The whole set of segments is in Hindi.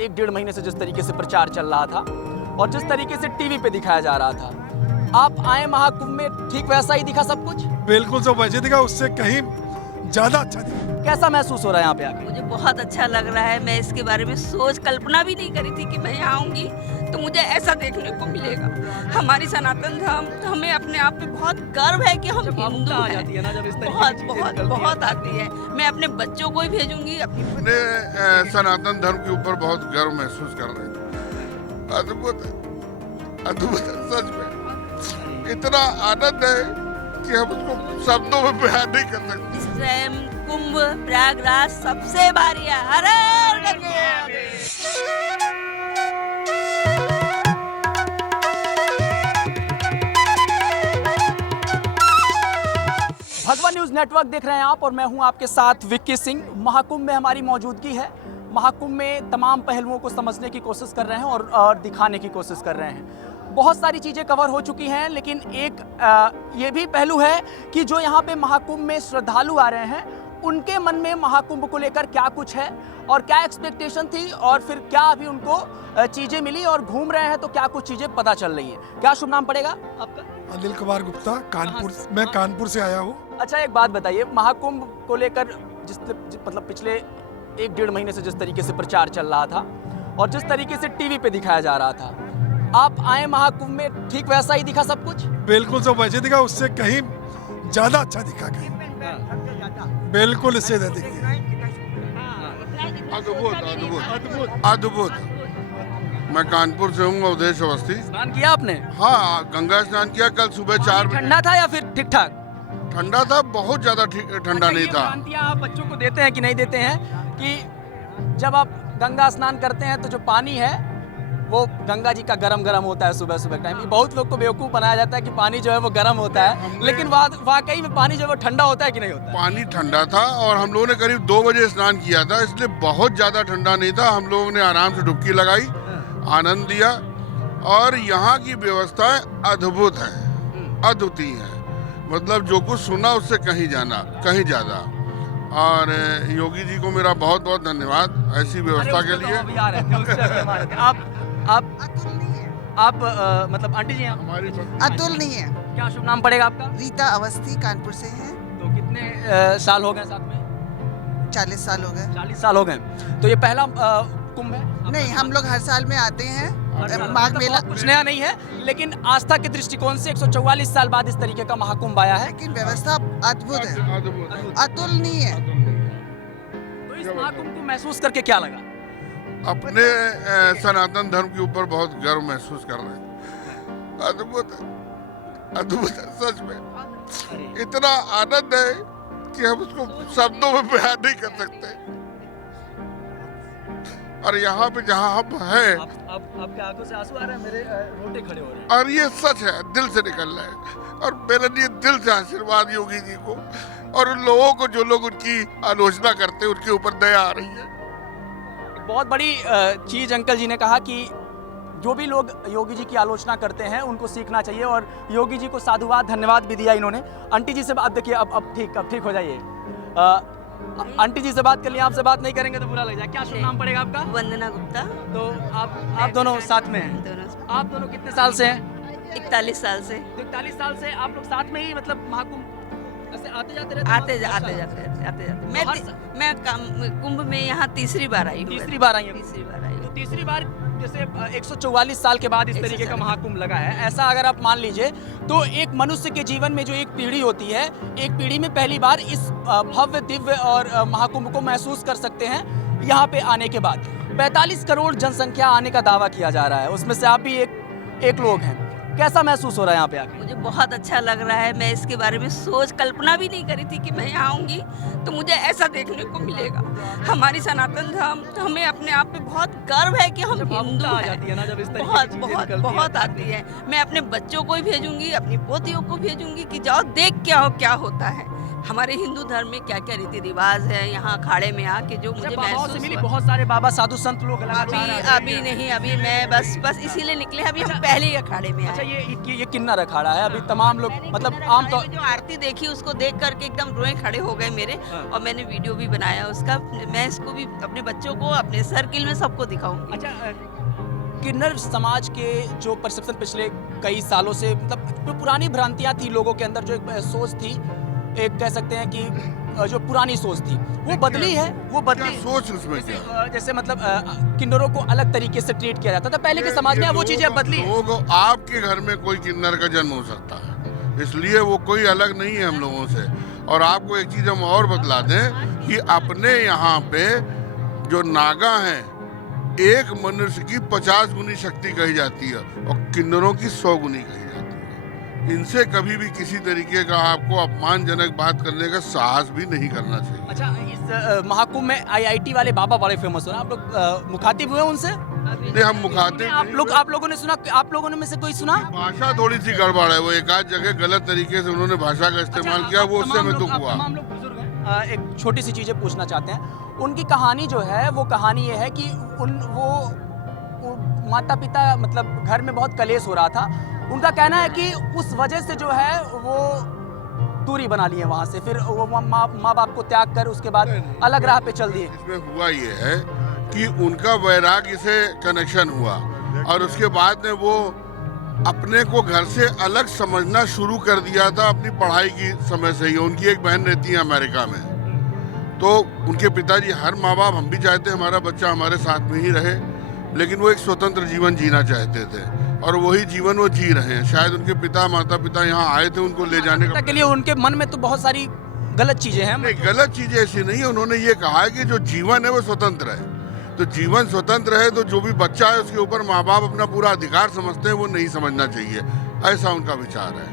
एक डेढ़ महीने से जिस तरीके से प्रचार चल रहा था और जिस तरीके से टीवी पे दिखाया जा रहा था, आप आए महाकुंभ में, ठीक वैसा ही दिखा सब कुछ? बिल्कुल जो वैसे दिखा उससे कहीं ज्यादा अच्छा दिखा। कैसा महसूस हो रहा है यहाँ पे आके? मुझे बहुत अच्छा लग रहा है। मैं इसके बारे में सोच कल्पना भी नहीं करी थी कि मैं यहाँ आऊँगी तो मुझे ऐसा देखने को मिलेगा। हमारी सनातन धर्म, हमें अपने आप पे बहुत गर्व है कि हम हिंदू आ हैं। जाती है ना जब इस तरीके बहुत की बहुत चीजें बहुत आती है। मैं अपने बच्चों को ही भेजूंगी। अपने सनातन धर्म के ऊपर बहुत गर्व महसूस कर रहे हैं। अद्भुत अद्भुत सच में इतना आनंद है कि हम उसको शब्दों में बयान नहीं कर सकते। स्वयं कुंभ प्रयागराज सबसे भारी है। हर हर गंगे। भगवान न्यूज नेटवर्क देख रहे हैं आप और मैं हूं आपके साथ विक्की सिंह। महाकुंभ में हमारी मौजूदगी है। महाकुंभ में तमाम पहलुओं को समझने की कोशिश कर रहे हैं और दिखाने की कोशिश कर रहे हैं। बहुत सारी चीज़ें कवर हो चुकी हैं, लेकिन एक ये भी पहलू है कि जो यहाँ पे महाकुंभ में श्रद्धालु आ रहे हैं, उनके मन में महाकुंभ को लेकर क्या कुछ है और क्या एक्सपेक्टेशन थी और फिर क्या अभी उनको चीज़ें मिली और घूम रहे हैं तो क्या कुछ चीज़ें पता चल रही हैं। क्या शुभ नाम पड़ेगा आपका? अनिल कुमार गुप्ता, कानपुर। मैं कानपुर से आया हूँ। अच्छा, एक बात बताइए, महाकुंभ को लेकर मतलब पिछले एक डेढ़ महीने से जिस तरीके से प्रचार चल रहा था और जिस तरीके से टीवी पे दिखाया जा रहा था, आप आए महाकुंभ में, ठीक वैसा ही दिखा सब कुछ? बिल्कुल जो वैसे दिखा उससे कहीं ज्यादा अच्छा दिखा। कहीं बिल्कुल इससे ज्यादा दिखा। अद्भुत अद्भुत अद्भुत। मैं कानपुर से हूँ, अवधेश अवस्थी। स्नान किया आपने? हाँ, गंगा स्नान किया कल सुबह 4 बजे। ठंडा था या फिर ठीक ठाक? ठंडा था, बहुत ज्यादा ठंडा नहीं था। शांतियाँ आप बच्चों को देते हैं कि नहीं देते हैं कि जब आप गंगा स्नान करते हैं तो जो पानी है वो गंगा जी का गरम गरम होता है सुबह सुबह टाइम? बहुत लोग को बेवकूफ़ बनाया जाता है कि पानी जो है वो गरम होता है, लेकिन वाकई में पानी जो है वो ठंडा होता है कि नहीं होता है? पानी ठंडा था और हम लोगों ने करीब 2 बजे स्नान किया था, इसलिए बहुत ज्यादा ठंडा नहीं था। हम लोगों ने आराम से डुबकी लगाई, आनंद लिया और यहाँ की व्यवस्थाएं अद्भुत है, अद्वितीय है। मतलब जो कुछ सुना उससे कहीं कहीं ज्यादा। और योगी जी को मेरा बहुत बहुत धन्यवाद ऐसी व्यवस्था के लिए। आप मतलब आंटी जी हमारी अतुल नहीं है। क्या शुभ नाम पड़ेगा आपका? रीता अवस्थी, कानपुर से हैं। तो कितने साल हो गए साथ में? 40 साल हो गए। 40 साल हो गए। तो ये पहला कुंभ है? नहीं, हम लोग हर साल में आते हैं। माघ मेला कुछ नया नहीं है, लेकिन आस्था के दृष्टिकोण से 144 साल बाद इस तरीके का महाकुंभ आया है। लेकिन व्यवस्था अद्भुत है, अद्भुत। अतुल नहीं है। तो इस महाकुंभ को महसूस करके क्या लगा? अपने सनातन धर्म के ऊपर बहुत गर्व महसूस कर रहे हैं। अद्भुत अद्भुत सच में इतना आनंद है कि हम उसको शब्दों में बयान नहीं कर सकते। और यहाँ पे जहाँ हम हैं, आपके आंखों से आंसू आ रहे हैं, मेरे रोटे खड़े हो रहे हैं। और ये सच है, दिल से निकल रहा है। और मेरे लिए दिल से आशीर्वाद योगी जी को और उन लोगों को जो लोग उनकी आलोचना करते हैं, उनके ऊपर दया आ रही है। बहुत बड़ी चीज़ अंकल जी ने कहा कि जो भी लोग योगी जी की आलोचना करते हैं उनको सीखना चाहिए और योगी जी को साधुवाद धन्यवाद भी दिया इन्होंने। आंटी जी से बात देखिए, अब ठीक हो जाइए। आंटी जी से बात कर लिया, आपसे बात नहीं करेंगे तो बुरा लग जाए। क्या शुभ नाम पड़ेगा आपका? वंदना गुप्ता। तो आप दोनों साथ में हैं? आप दोनों कितने साल से हैं? 41 साल से। 41 साल से आप लोग साथ में ही मतलब महाकुंभ ऐसे आते जाते रहते? आते जाते। मैं कुंभ में यहाँ तीसरी बार आई हूँ। तीसरी बार आई हैं? तीसरी बार आई हूँ। तो तीसरी बार जैसे 144 साल के बाद इस तरीके का महाकुंभ लगा है, ऐसा अगर आप मान लीजिए तो एक मनुष्य के जीवन में जो एक पीढ़ी होती है, एक पीढ़ी में पहली बार इस भव्य दिव्य और महाकुंभ को महसूस कर सकते हैं यहाँ पे आने के बाद। 45 करोड़ जनसंख्या आने का दावा किया जा रहा है, उसमें से आप भी एक लोग हैं। कैसा महसूस हो रहा है यहाँ पे आके? मुझे बहुत अच्छा लग रहा है। मैं इसके बारे में सोच कल्पना भी नहीं करी थी कि मैं यहाँ आऊँगी तो मुझे ऐसा देखने को मिलेगा। हमारी सनातन धर्म, हमें अपने आप पे बहुत गर्व है कि हम हिंदू आ हैं। जाती है ना जब इस तरीके बहुत की चीजें बहुत निकलती बहुत आती है। मैं अपने बच्चों को ही भेजूंगी, अपनी पोतियों को भेजूंगी कि जाओ देख के आओ क्या होता है। हमारे हिंदू धर्म में क्या क्या रीति रिवाज है यहाँ अखाड़े में आके जो मुझे बाबाओं से महसूस मिली, हुआ। बहुत सारे बाबा साधु संत लोग अभी नहीं, अभी मैं बस इसीलिए निकले, अभी हम पहले ही अखाड़े में अच्छा, आए। ये किन्नर अखाड़ा है। अभी तमाम लोग मतलब आमतौर जो आरती देखी उसको देख करके एकदम रोए खड़े हो गए मेरे, हाँ। और मैंने वीडियो भी बनाया उसका। मैं इसको भी अपने बच्चों को, अपने सर्किल में सबको दिखाऊंगी। अच्छा, किन्नर समाज के जो परसेप्शन पिछले कई सालों से, मतलब जो पुरानी भ्रांतियां थी लोगों के अंदर, जो एक सोच थी, एक कह सकते हैं कि जो पुरानी सोच थी वो बदली है, वो बदली। क्या सोच उसमें क्या? जैसे मतलब किन्नरों को अलग तरीके से ट्रीट किया जाता था पहले के समाज में, अब वो चीजें अब बदली है। लोगों को आपके घर में कोई किन्नर का जन्म हो सकता है, इसलिए वो कोई अलग नहीं है हम लोगों से। और आपको एक चीज हम और बतला दें कि अपने यहाँ पे जो नागा हैं, एक मनुष्य की 50 गुनी शक्ति कही जाती है और किन्नरों की 100 गुनी कही जाती है। इनसे कभी भी किसी तरीके का आपको अपमानजनक बात करने का साहस भी नहीं करना चाहिए। अच्छा, इस महाकुंभ में IIT वाले बाबा बड़े फेमस हो रहे हैं, आप लोग मुखातिब हुए उनसे? नहीं, हम मुखातिब आप लोगों ने सुना, आप लोगों ने में से कोई सुना? भाषा थोड़ी सी गड़बड़ है, वो एक आध जगह गलत तरीके से उन्होंने भाषा का इस्तेमाल किया, वो उससे मैं दुख हुआ। तमाम लोग बुजुर्ग हैं। एक छोटी सी चीजें पूछना चाहते हैं। उनकी कहानी जो है, वो कहानी ये है कि वो माता पिता, मतलब घर में बहुत कलेश हो रहा था। उनका कहना है कि उस वजह से जो है वो दूरी बना लिए वहाँ से, फिर वो माँ बाप को त्याग कर उसके बाद अलग राह पे चल दिए। इसमें हुआ ये है कि उनका वैराग्य से कनेक्शन हुआ और उसके बाद में वो अपने को घर से अलग समझना शुरू कर दिया था अपनी पढ़ाई की समय से ही। उनकी एक बहन रहती है अमेरिका में, तो उनके पिताजी, हर माँ बाप हम भी चाहते हैं हमारा बच्चा हमारे साथ में ही रहे, लेकिन वो एक स्वतंत्र जीवन जीना चाहते थे और वही जीवन वो जी रहे हैं। शायद उनके माता पिता यहाँ आए थे उनको ले जाने के लिए, उनके मन में तो बहुत सारी गलत चीजें हैं। नहीं, गलत चीजें ऐसी नहीं है। उन्होंने ये कहा है कि जो जीवन है वो स्वतंत्र है, तो जीवन स्वतंत्र है तो जो भी बच्चा है उसके ऊपर माँ बाप अपना पूरा अधिकार समझते हैं, वो नहीं समझना चाहिए, ऐसा उनका विचार है।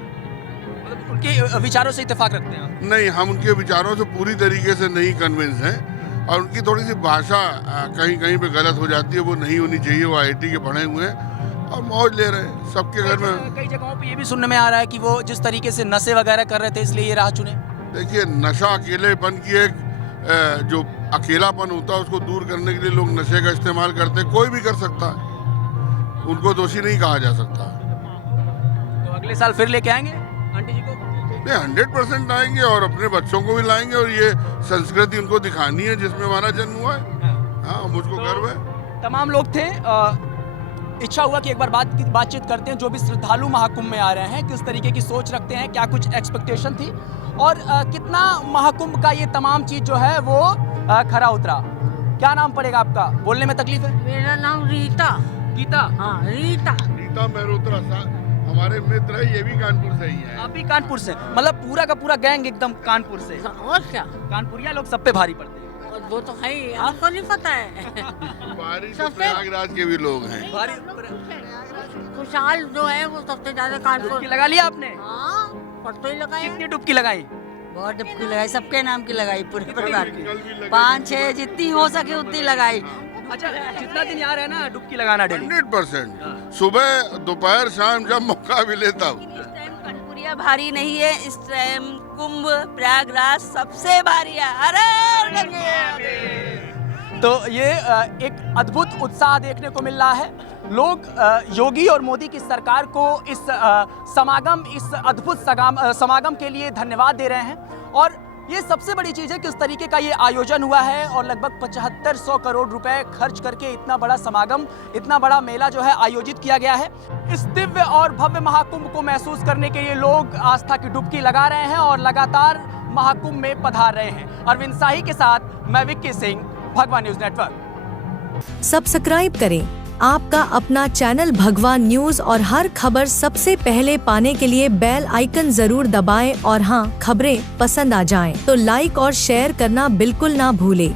मतलब उनके विचारों से इत्तेफाक रखते हैं आप? नहीं, हम उनके विचारों से पूरी तरीके से नहीं कन्विंस हैं और उनकी थोड़ी सी भाषा कहीं कहीं पे गलत हो जाती है, वो नहीं होनी चाहिए। वो IIT के पढ़े हुए हैं और मौज ले रहे हैं सबके घर में। कई जगहों पे ये भी सुनने में आ रहा है कि वो जिस तरीके से नशे वगैरह कर रहे थे इसलिए ये राह चुने। देखिए, नशा अकेलेपन की एक जो अकेलापन होता है उसको दूर करने के लिए लोग नशे का इस्तेमाल करते हैं, कोई भी कर सकता है, उनको दोषी नहीं कहा जा सकता। तो अगले साल फिर लेके आएंगे आंटी जी को? नहीं, 100% आएंगे और अपने बच्चों को भी लाएंगे और ये संस्कृति उनको दिखानी है जिसमें हमारा जन्म हुआ है। हाँ, मुझको गर्व है। तमाम लोग थे। इच्छा हुआ कि एक बार बातचीत करते हैं जो भी श्रद्धालु महाकुंभ में आ रहे हैं, किस तरीके की सोच रखते हैं, क्या कुछ एक्सपेक्टेशन थी और कितना महाकुंभ का ये तमाम चीज जो है वो खरा उतरा। क्या नाम पड़ेगा आपका? बोलने में तकलीफ है? मेरा नाम रीता। गीता? हाँ, रीता। रीता मेहरोत्रा हमारे मित्र है, ये भी कानपुर से ही है। आप भी कानपुर से? मतलब पूरा का पूरा गैंग एकदम कानपुर से? और क्या, कानपुरिया लोग सब पे भारी पड़ते हैं। और वो तो है ही, आपको नहीं पता है। बारिश तो प्रयागराज के भी लोग हैं। भारी खुशहाल जो है वो सबसे ज्यादा कानपुर। डुबकी लगा लिया आपने? हाँ, परसों ही लगाए। कितनी डुबकी लगाई? बहुत डुबकी लगाई, सबके नाम की लगाई, पूरे परिवार की। कल भी लगे। 5-6 जितनी हो सके उतनी लगाई। अच्छा, जितना दिन यहाँ रहना डुबकी लगाना डेली? 100%। सुबह दोपहर शाम जब मौका मिले तब। इस टाइम कानपुरिया भारी नहीं है, इस टाइम कुंभ प्रयागराज सबसे भारी है। अरे तो ये एक अद्भुत उत्साह देखने को मिल रहा है। लोग योगी और मोदी की सरकार को इस अद्भुत समागम के लिए धन्यवाद दे रहे हैं और ये सबसे बड़ी चीज़ है कि इस तरीके का ये आयोजन हुआ है और लगभग 7500 करोड़ रुपए खर्च करके इतना बड़ा समागम, इतना बड़ा मेला जो है आयोजित किया गया है। इस दिव्य और भव्य महाकुंभ को महसूस करने के लिए लोग आस्था की डुबकी लगा रहे हैं और लगातार महाकुंभ में पधार रहे हैं। अरविंद शाही के साथ मैं विक्की सिंह, भगवान न्यूज नेटवर्क। सब्सक्राइब करें आपका अपना चैनल भगवान न्यूज और हर खबर सबसे पहले पाने के लिए बेल आइकन जरूर दबाएं और हाँ, खबरें पसंद आ जाएं तो लाइक और शेयर करना बिल्कुल ना भूलें।